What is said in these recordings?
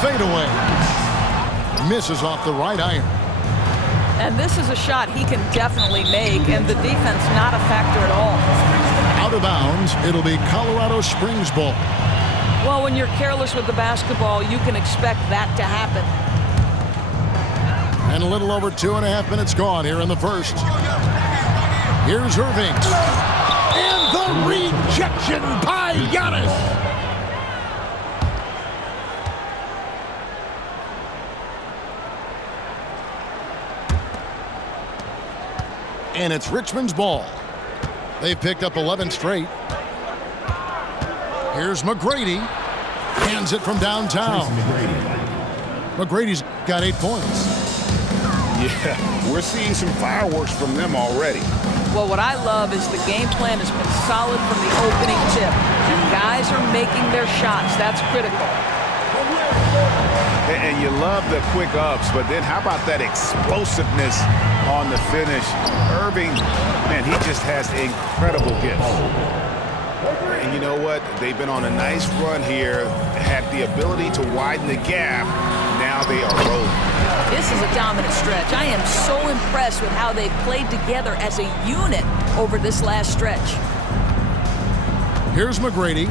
fadeaway. Misses off the right iron. And this is a shot he can definitely make, and the defense not a factor at all. Out of bounds, it'll be Colorado Springs ball. Well, when you're careless with the basketball, you can expect that to happen. And a little over 2.5 minutes gone here in the first. Here's Irving. And the rejection by Giannis. And it's Richmond's ball. They've picked up 11 straight. Here's McGrady. Hands it from downtown. McGrady's got 8 points. Yeah, we're seeing some fireworks from them already. Well, what I love is the game plan has been solid from the opening tip. Guys are making their shots. That's critical. And you love the quick ups, but then how about that explosiveness on the finish? Irving, man, he just has incredible gifts. And you know what? They've been on a nice run here, had the ability to widen the gap. Now they are rolling. This is a dominant stretch. I am so impressed with how they've played together as a unit over this last stretch. Here's McGrady,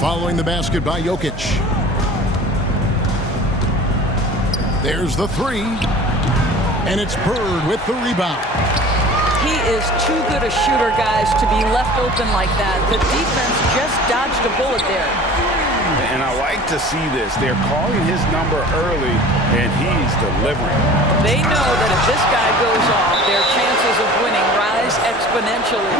following the basket by Jokic. There's the three, and it's Bird with the rebound. He is too good a shooter, guys, to be left open like that. The defense just dodged a bullet there. And I like to see this. They're calling his number early, and he's delivering. They know that if this guy goes off, their chances of winning rise exponentially.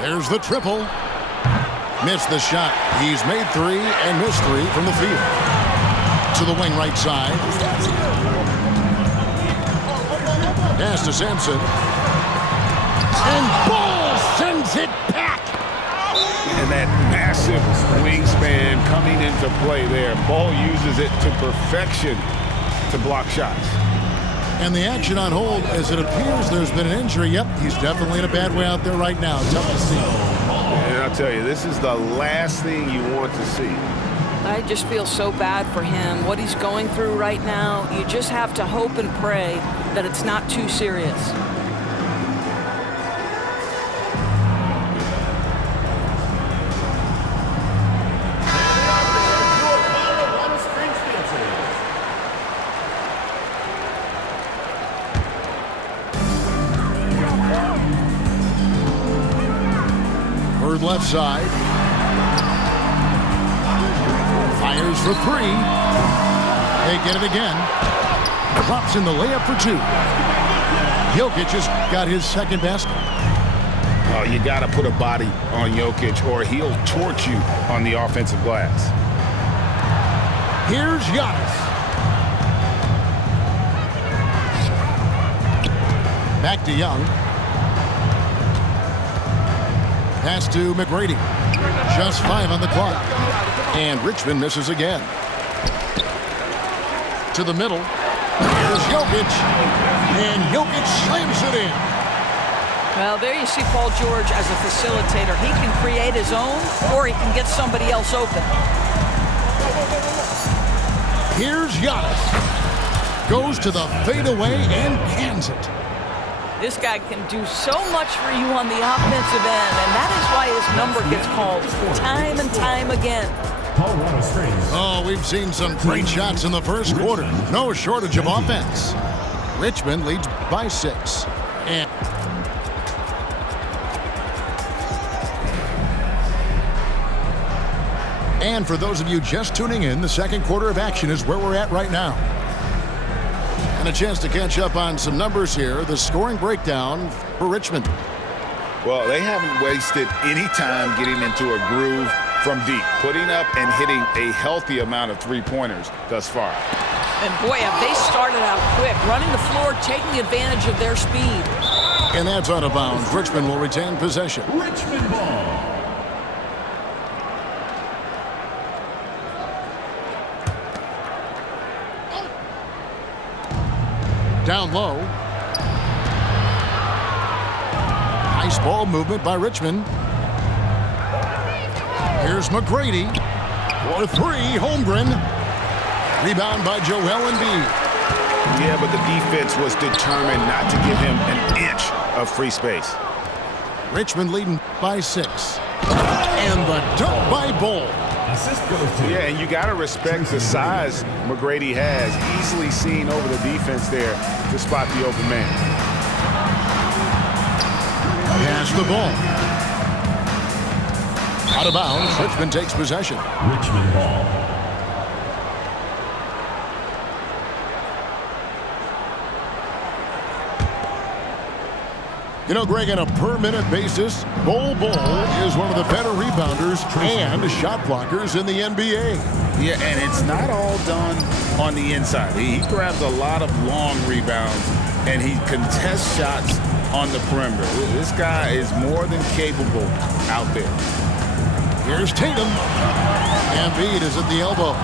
There's the triple. Missed the shot. He's made 3 and missed 3 from the field. To the wing right side. Pass to Sampson. And Ball sends it back. And that massive wingspan coming into play there. Ball uses it to perfection to block shots. And the action on hold as it appears there's been an injury. Yep, he's definitely in a bad way out there right now. Tough to see. And I'll tell you, this is the last thing you want to see. I just feel so bad for him. What he's going through right now, you just have to hope and pray that it's not too serious. Bird left side. Fires for 3. They get it again. Drops in the layup for 2. Jokic has got his second basket. Oh, you got to put a body on Jokic or he'll torch you on the offensive glass. Here's Giannis. Back to Young. Pass to McGrady. Just 5 on the clock. And Richmond misses again. To the middle. Here's Jokic. And Jokic slams it in. Well, there you see Paul George as a facilitator. He can create his own, or he can get somebody else open. Here's Giannis. Goes to the fadeaway and cans it. This guy can do so much for you on the offensive end, and that is why his number gets called time and time again. Oh, we've seen some great shots in the first quarter. No shortage of offense. Richmond leads by 6. And for those of you just tuning in, the second quarter of action is where we're at right now. And a chance to catch up on some numbers here. The scoring breakdown for Richmond. Well, they haven't wasted any time getting into a groove from deep, putting up and hitting a healthy amount of three-pointers thus far. And boy, have they started out quick, running the floor, taking advantage of their speed. And that's out of bounds. Richmond will retain possession. Richmond ball. Down low. Nice ball movement by Richmond. Here's McGrady for three. Holmgren. Rebound by Joel Embiid. Yeah, but the defense was determined not to give him an inch of free space. Richmond leading by 6. And the dunk by Bull. Yeah, and you got to respect the size McGrady has. Easily seen over the defense there to spot the open man. Pass the ball. Out of bounds. Richmond takes possession. Richmond ball. You know, Greg, on a per-minute basis, Bol is one of the better rebounders and shot blockers in the NBA. Yeah, and it's not all done on the inside. He grabs a lot of long rebounds, and he contests shots on the perimeter. This guy is more than capable out there. Here's Tatum. Embiid is at the elbow.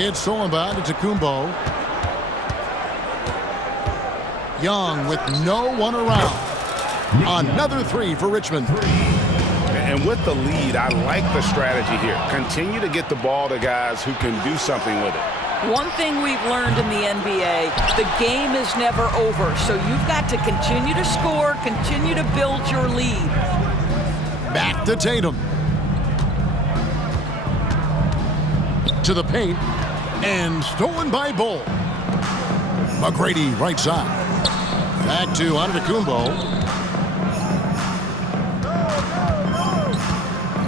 It's stolen by Antetokounmpo. Young with no one around. Another three for Richmond. And with the lead, I like the strategy here. Continue to get the ball to guys who can do something with it. One thing we've learned in the NBA, the game is never over. So you've got to continue to score, continue to build your lead. Back to Tatum. To the paint. And stolen by Bull. McGrady right side. Back to Antetokounmpo.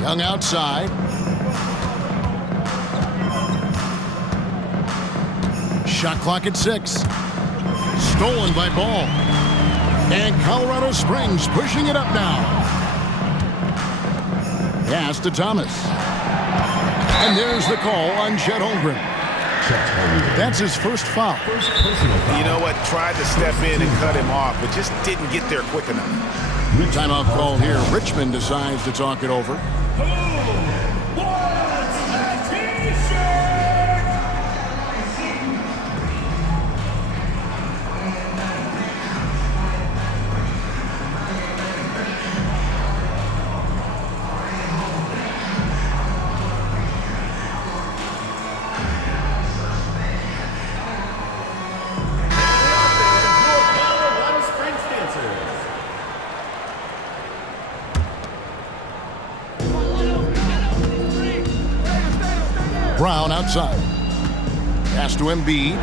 Young outside. Shot clock at 6. Stolen by Ball. And Colorado Springs pushing it up now. Pass to Thomas. And there's the call on Chet Holmgren. That's his first foul. You know what? Tried to step in and cut him off, but just didn't get there quick enough. Timeout call here. Richmond decides to talk it over. Brown outside. Pass to Embiid.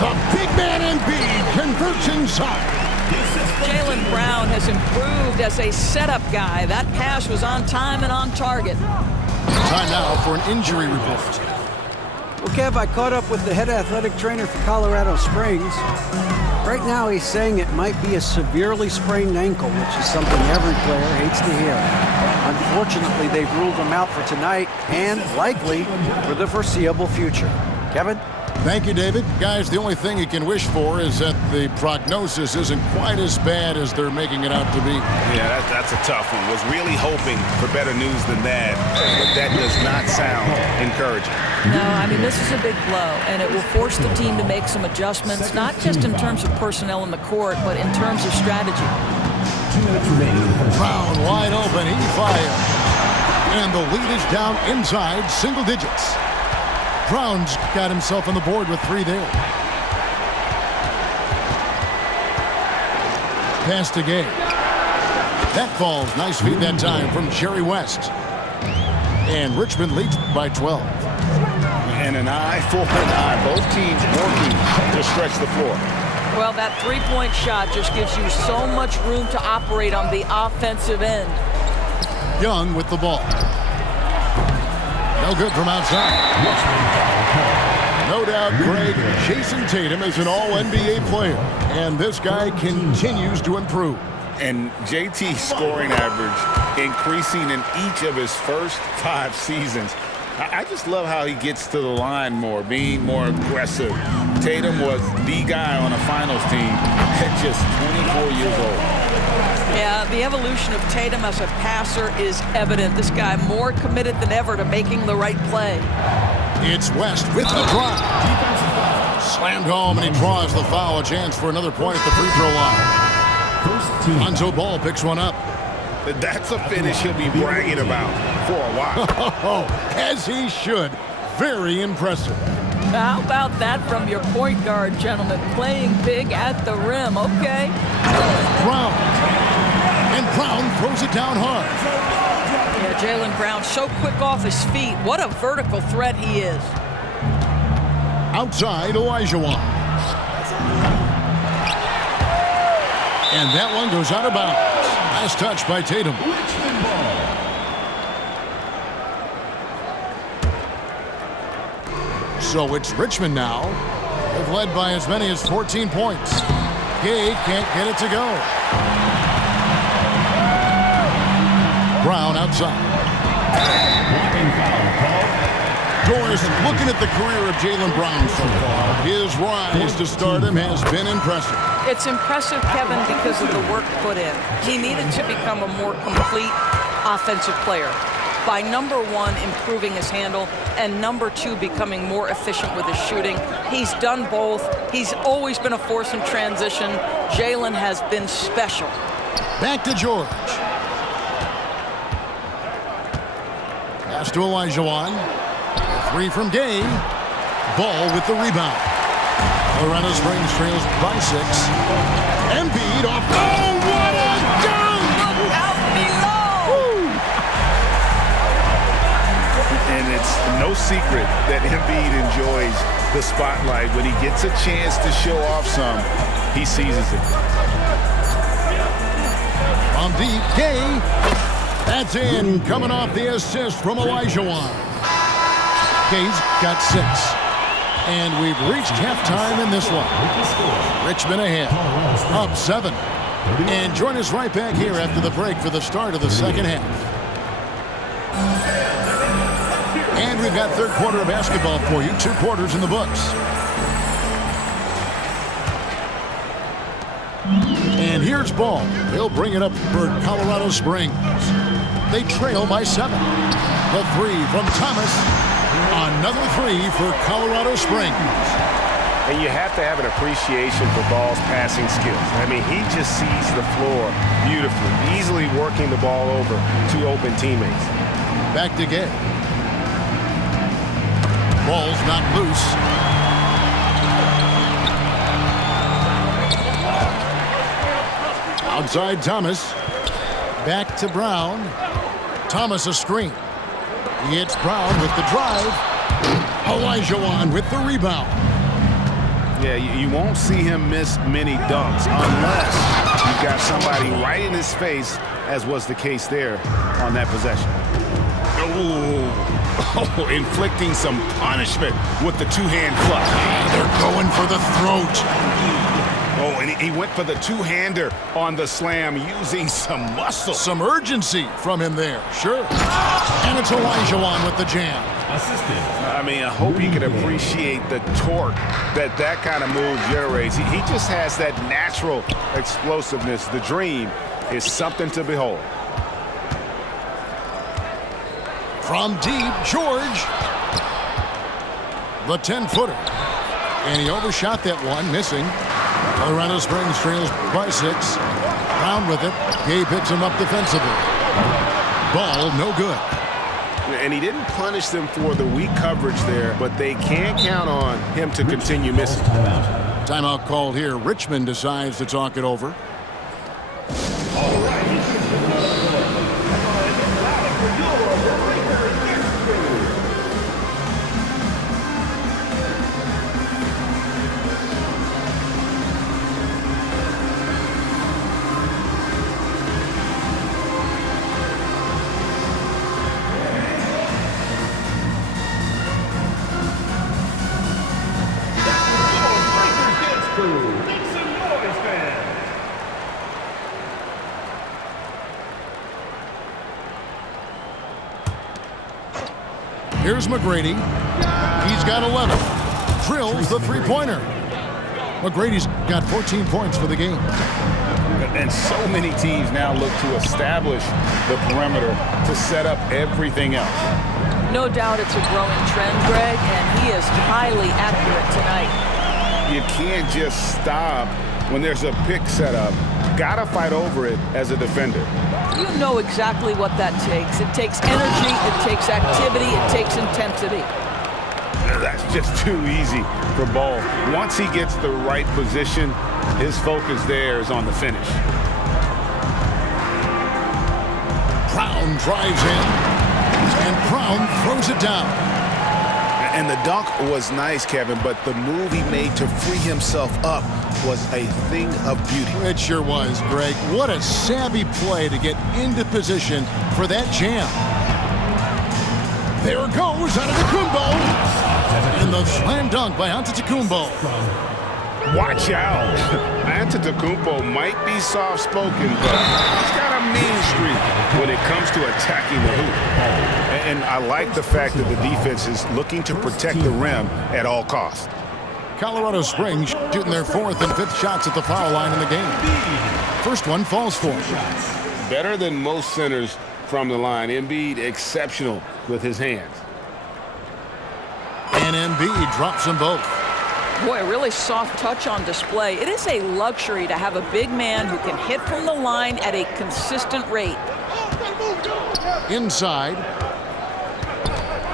The big man Embiid converts inside. Jaylen Brown has improved as a setup guy. That pass was on time and on target. Time now for an injury report. Well, Kev, I caught up with the head athletic trainer for Colorado Springs. Right now, he's saying it might be a severely sprained ankle, which is something every player hates to hear. Unfortunately, they've ruled him out for tonight and likely for the foreseeable future. Kevin? Thank you, David. Guys, the only thing you can wish for is that the prognosis isn't quite as bad as they're making it out to be. Yeah, that's a tough one. Was really hoping for better news than that, but that does not sound encouraging. No, I mean, this is a big blow, and it will force the team to make some adjustments, not just in terms of personnel in the court, but in terms of strategy. Brown wide open, he fires. And the lead is down inside single digits. Brown's got himself on the board with 3 there. Pass to Gay. That falls. Nice feed that time from Jerry West. And Richmond leads by 12. And an eye for an eye. Both teams working to stretch the floor. Well, that three-point shot just gives you so much room to operate on the offensive end. Young with the ball. No good from outside. No doubt, Greg, Jason Tatum is an all-NBA player, and this guy continues to improve. And JT's scoring average increasing in each of his first 5 seasons. I just love how he gets to the line more, being more aggressive. Tatum was the guy on a finals team at just 24 years old. Yeah, the evolution of Tatum as a passer is evident. This guy more committed than ever to making the right play. It's West with the drive. Slammed home, and he draws the foul. A chance for another point at the free throw line. Lonzo Ball picks one up. That's a finish he'll be bragging about for a while. As he should. Very impressive. How about that from your point guard, gentlemen? Playing big at the rim, okay? Brown. And Brown throws it down hard. Yeah, Jaylen Brown so quick off his feet. What a vertical threat he is. Outside, Olajuwon. And that one goes out of bounds. Last touch by Tatum. So it's Richmond now. They've led by as many as 14 points. Gay can't get it to go. Brown outside. Doris, looking at the career of Jaylen Brown so far, his rise to stardom has been impressive. It's impressive, Kevin, because of the work put in. He needed to become a more complete offensive player. By number one, improving his handle, and number two, becoming more efficient with his shooting. He's done both. He's always been a force in transition. Jaylen has been special. Back to George. Pass to Olajuwon. Three from Gay. Ball with the rebound. Colorado Springs trails by 6. Embiid off. Oh, what a dunk! Look out below! Woo! And it's no secret that Embiid enjoys the spotlight. When he gets a chance to show off some, he seizes it. On deep, Gay. That's in. Coming off the assist from Olajuwon. Gay's got 6. And we've reached halftime in this one. Richmond ahead, up 7. And join us right back here after the break for the start of the second half. And we've got third quarter of basketball for you. 2 quarters in the books. And here's Ball. He'll bring it up for Colorado Springs. They trail by 7. The 3 from Thomas. Another 3 for Colorado Springs. And you have to have an appreciation for Ball's passing skills. I mean, he just sees the floor beautifully, easily working the ball over to open teammates. Back to Gay. Ball's not loose. Outside Thomas. Back to Brown. Thomas a screen. It's Brown with the drive. Olajuwon with the rebound. Yeah, you won't see him miss many dunks unless you've got somebody right in his face, as was the case there on that possession. Oh, inflicting some punishment with the two-hand clutch. They're going for the throat. Oh, and he went for the two-hander on the slam, using some muscle. Some urgency from him there, sure. And it's Olajuwon with the jam. I mean, I hope you can appreciate the torque that kind of move generates. He just has that natural explosiveness. The dream is something to behold. From deep, George. The 10-footer. And he overshot that one, missing. Colorado Springs trails by 6. Brown with it. Gay picks him up defensively. Ball, no good. And he didn't punish them for the weak coverage there, but they can't count on him to continue missing. Timeout called here. Richmond decides to talk it over. Here's McGrady. He's got 11. Drills the three-pointer. McGrady's got 14 points for the game. And so many teams now look to establish the perimeter to set up everything else. No doubt it's a growing trend, Greg, and he is highly accurate tonight. You can't just stop when there's a pick set up, gotta fight over it as a defender. You know exactly what that takes. It takes energy, it takes activity, it takes intensity. That's just too easy for Ball. Once he gets the right position, his focus there is on the finish. Brown drives in, and Brown throws it down. And the dunk was nice, Kevin, but the move he made to free himself up was a thing of beauty. It sure was, Greg. What a savvy play to get into position for that jam. There goes Antetokounmpo. And the slam dunk by Antetokounmpo. Watch out. Antetokounmpo might be soft-spoken, but he's got a mean streak when it comes to attacking the hoop. And I like the fact that the defense is looking to protect the rim at all costs. Colorado Springs shooting their 4th and 5th shots at the foul line in the game. First one falls for him. Better than most centers from the line. Embiid exceptional with his hands. And Embiid drops them both. Boy, a really soft touch on display. It is a luxury to have a big man who can hit from the line at a consistent rate. Inside.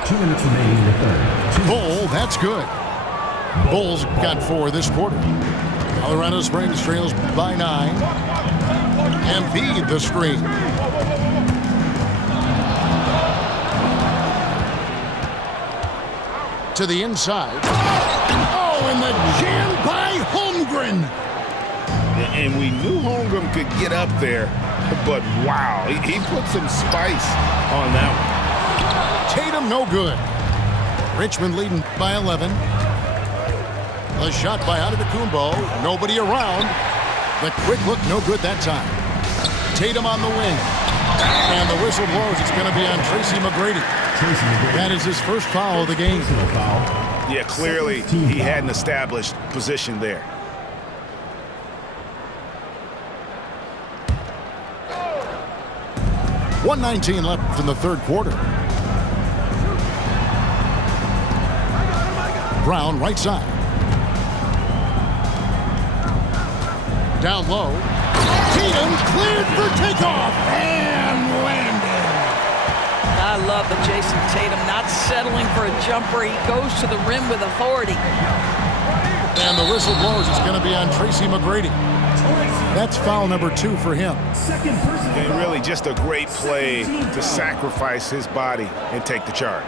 2 minutes remaining in the third. Bull, that's good. Bulls got 4 this quarter. Colorado Springs trails by 9. Embiid the screen. To the inside. Oh, and the jam by Holmgren. And we knew Holmgren could get up there, but wow, he put some spice on that one. Tatum no good. Richmond leading by 11. A shot by Antetokounmpo. Nobody around. The quick look no good that time. Tatum on the wing. And the whistle blows. It's going to be on Tracy McGrady. That is his first foul of the game. Yeah, clearly he had an established position there. .119 left in the third quarter. Brown right side. Down low. Tatum cleared for takeoff and landed. I love the Jason Tatum not settling for a jumper. He goes to the rim with authority. And the whistle blows. It's going to be on Tracy McGrady. That's foul number 2 for him. And really just a great play to sacrifice his body and take the charge.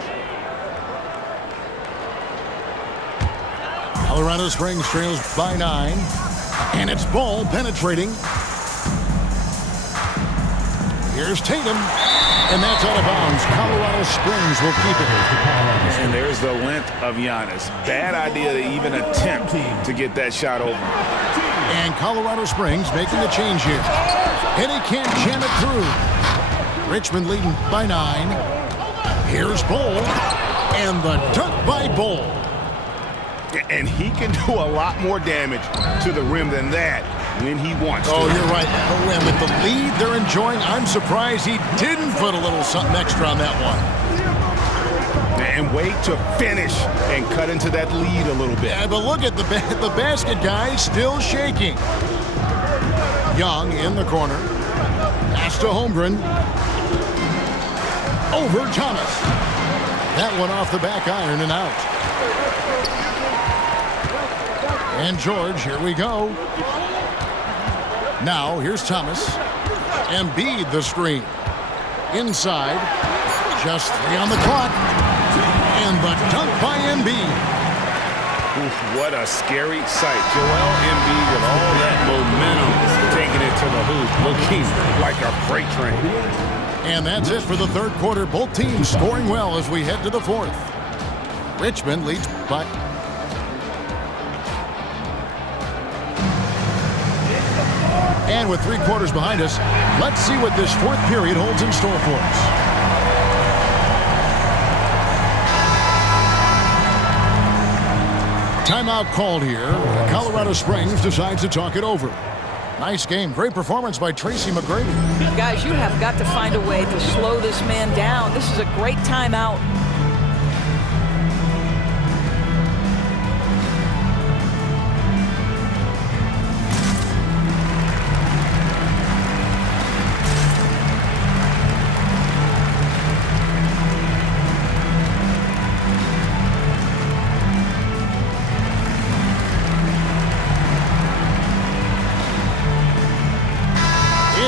Colorado Springs trails by 9. And it's Ball penetrating. Here's Tatum. And that's out of bounds. Colorado Springs will keep it. And there's the length of Giannis. Bad idea to even attempt to get that shot over. And Colorado Springs making a change here. And he can't jam it through. Richmond leading by 9. Here's Bull. And the dunk by Bull. And he can do a lot more damage to the rim than that when he wants to. Oh, you're right. And with the lead they're enjoying, I'm surprised he didn't put a little something extra on that one. And wait to finish and cut into that lead a little bit. Yeah, but look at the basket guy still shaking. Young in the corner. Pass to Holmgren. Over Thomas. That one off the back iron and out. And George, here we go. Now, here's Thomas. Embiid the screen. Inside. Just 3 on the clock. And the dunk by Embiid. Oof, what a scary sight. Joel Embiid with all that momentum taking it to the hoop, looking like a freight train. And that's it for the third quarter. Both teams scoring well as we head to the fourth. Richmond leads by... And with 3 quarters behind us, let's see what this fourth period holds in store for us. Timeout called here. Colorado Springs decides to talk it over. Nice game. Great performance by Tracy McGrady. Guys, you have got to find a way to slow this man down. This is a great timeout.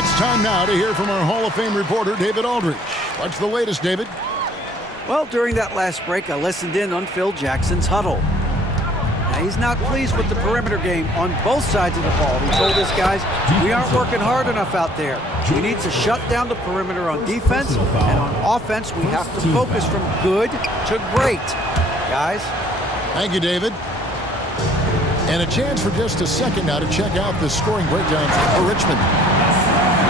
It's time now to hear from our Hall of Fame reporter, David Aldridge. What's the latest, David? Well, during that last break, I listened in on Phil Jackson's huddle. Now, he's not pleased with the perimeter game on both sides of the ball. He told his guys, we aren't working hard enough out there. We need to shut down the perimeter on defense, and on offense, we have to focus from good to great. Guys? Thank you, David. And a chance for just a second now to check out the scoring breakdown for Richmond.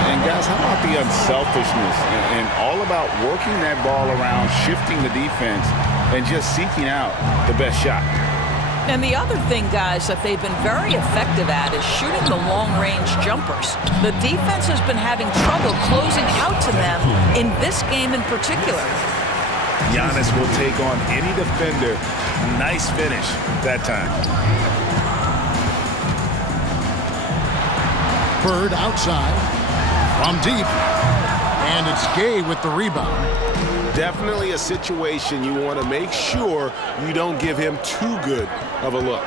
And guys, how about the unselfishness and all about working that ball around, shifting the defense, and just seeking out the best shot. And the other thing, guys, that they've been very effective at is shooting the long-range jumpers. The defense has been having trouble closing out to them in this game in particular. Giannis will take on any defender. Nice finish that time. Bird outside from deep, and it's Gay with the rebound. Definitely a situation you want to make sure you don't give him too good of a look.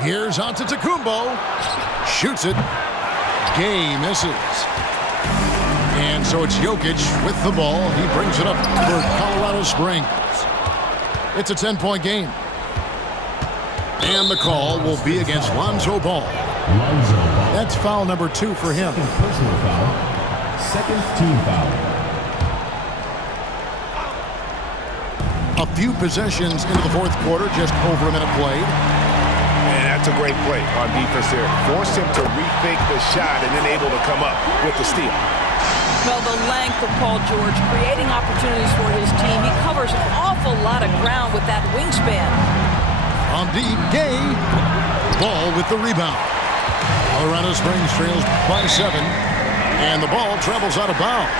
Here's Antetokounmpo. Shoots it. Gay misses. And so it's Jokic with the ball. He brings it up for Colorado Springs. It's a 10-point game. And the call will be against Lonzo Ball. That's foul number 2 for him. Second personal foul. Second team foul. A few possessions into the fourth quarter, just over a minute played. And that's a great play on defense there. Forced him to rethink the shot and then able to come up with the steal. Well, the length of Paul George, creating opportunities for his team. He covers an awful lot of ground with that wingspan. On deep, Gay. Ball with the rebound. Colorado Springs trails by 7. And the ball travels out of bounds.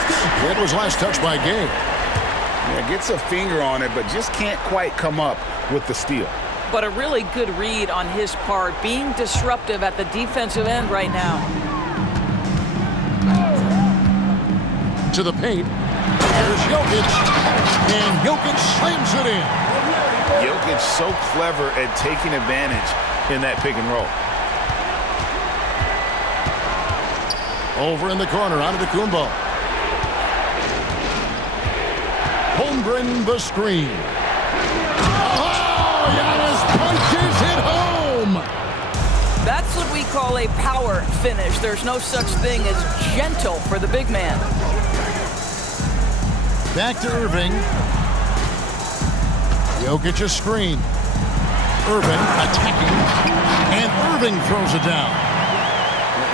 It was last touched by Gay. Yeah, gets a finger on it, but just can't quite come up with the steal. But a really good read on his part, being disruptive at the defensive end right now. To the paint. There's Jokic. And Jokic slams it in. Jokic so clever at taking advantage in that pick and roll. Over in the corner, Antetokounmpo. Holmgren the screen. Oh, Giannis punches it home. That's what we call a power finish. There's no such thing as gentle for the big man. Back to Irving. Jokic a screen. Irving attacking. And Irving throws it down.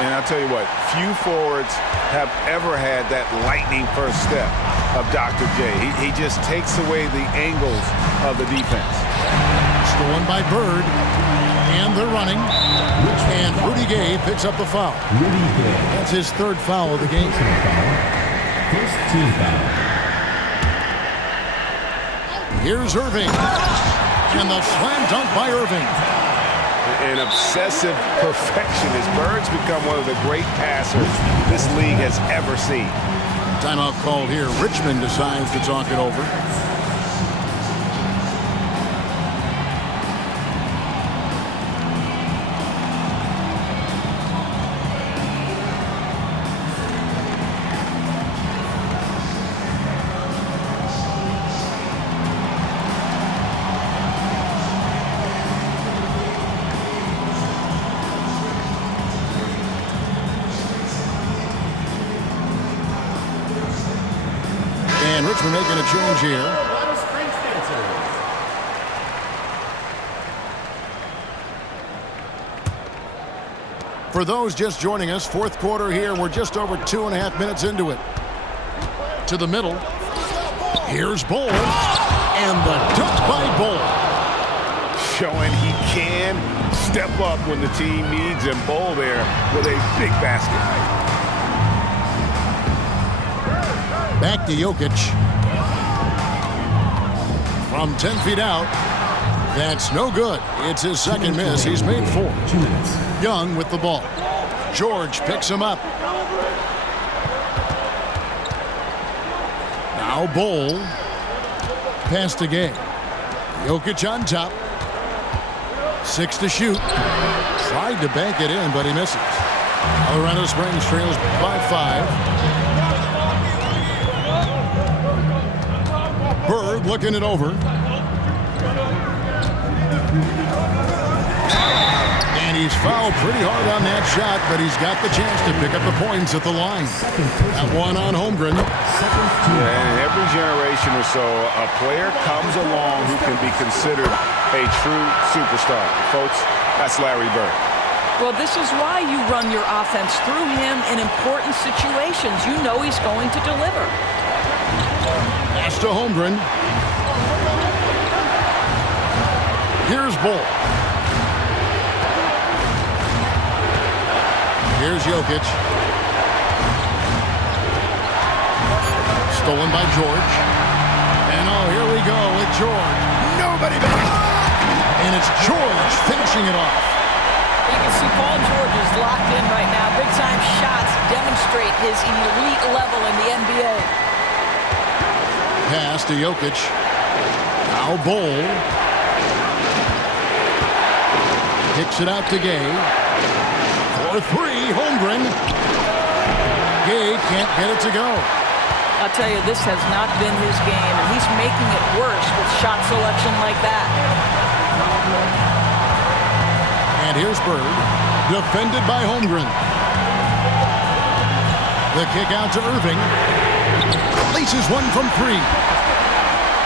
And I'll tell you what, few forwards have ever had that lightning first step of Dr. J. He just takes away the angles of the defense. Stolen by Bird. And they're running. And Rudy Gay picks up the foul. Rudy Gay. That's his 3rd foul of the game. First team foul. Here's Irving. And the slam dunk by Irving. An obsessive perfectionist. Bird's become one of the great passers this league has ever seen. Timeout called here. Richmond decides to talk it over. And Richmond making a change here. For those just joining us, fourth quarter here. We're just over 2.5 minutes into it. To the middle. Here's Bol. And the dunk by Bol. Showing he can step up when the team needs him. Bol there with a big basket. Back to Jokic. From 10 feet out. That's no good. It's his second miss. He's made 4. 2 minutes. Young with the ball. George picks him up. Now Bol. Pass to Gay. Jokic on top. 6 to shoot. Tried to bank it in, but he misses. Colorado Springs trails by 5. Bird looking it over. And he's fouled pretty hard on that shot, but he's got the chance to pick up the points at the line. That one on Holmgren. Yeah, and every generation or so, a player comes along who can be considered a true superstar. Folks, that's Larry Bird. Well, this is why you run your offense through him in important situations. You know he's going to deliver. Pass to Holmgren. Here's Bull. Here's Jokic. Stolen by George. And oh, here we go with George. Nobody back. And it's George finishing it off. You can see Paul George is locked in right now. Big-time shots demonstrate his elite level in the NBA. Pass to Jokic. Now Bull. Kicks it out to Gay. For 3, Holmgren. Gay can't get it to go. I'll tell you, this has not been his game, and he's making it worse with shot selection like that. And here's Bird, defended by Holmgren. The kick out to Irving. Laces one from 3.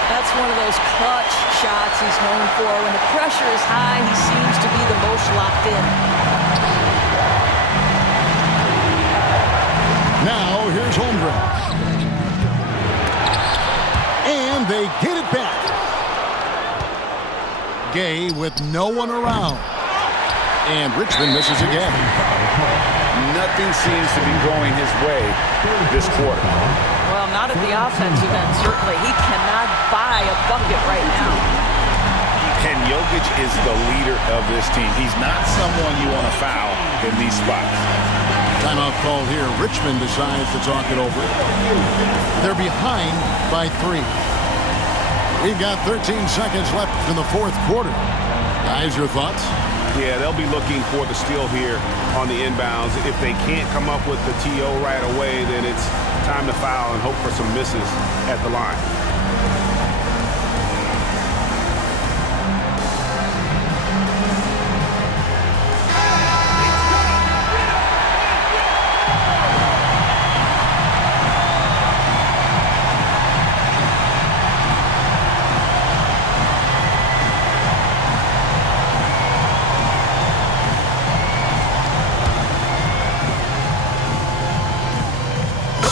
That's one of those clutch shots he's known for. When the pressure is high, he seems to be the most locked in. Now here's Holmgren. And they get it back. Gay with no one around. And Richmond misses again. Nothing seems to be going his way this quarter. Well, not at the offensive end, certainly. He cannot buy a bucket right now. And Jokic is the leader of this team. He's not someone you want to foul in these spots. Timeout call here. Richmond decides to talk it over. They're behind by 3. We've got 13 seconds left in the 4th quarter. Guys, your thoughts? Yeah, they'll be looking for the steal here on the inbounds. If they can't come up with the TO right away, then it's time to foul and hope for some misses at the line.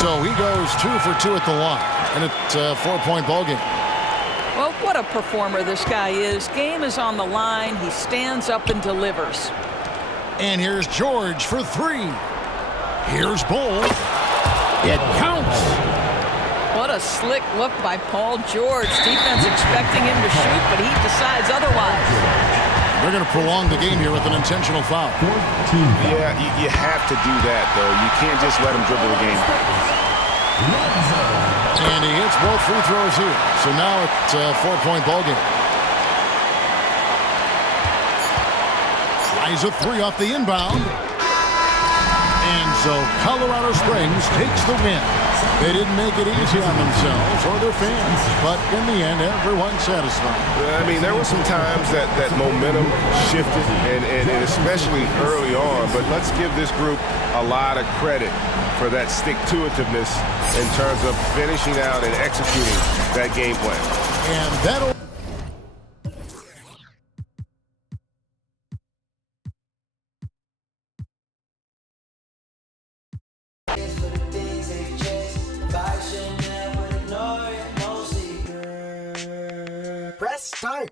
So he goes 2 for 2 at the line, and it's a 4-point ball game. Well, what a performer this guy is. Game is on the line. He stands up and delivers. And here's George for 3. Here's Bull. It counts. What a slick look by Paul George. Defense expecting him to shoot, but he decides otherwise. They're going to prolong the game here with an intentional foul. Yeah, you have to do that, though. You can't just let him dribble the game. And he hits both free throws here. So now it's a 4-point ball game. Tries a 3 off the inbound. And so Colorado Springs takes the win. They didn't make it easy on themselves or their fans, but in the end, everyone's satisfied. I mean, there were some times that momentum shifted, and especially early on, but let's give this group a lot of credit for that stick-to-itiveness in terms of finishing out and executing that game plan. And that'll Press start.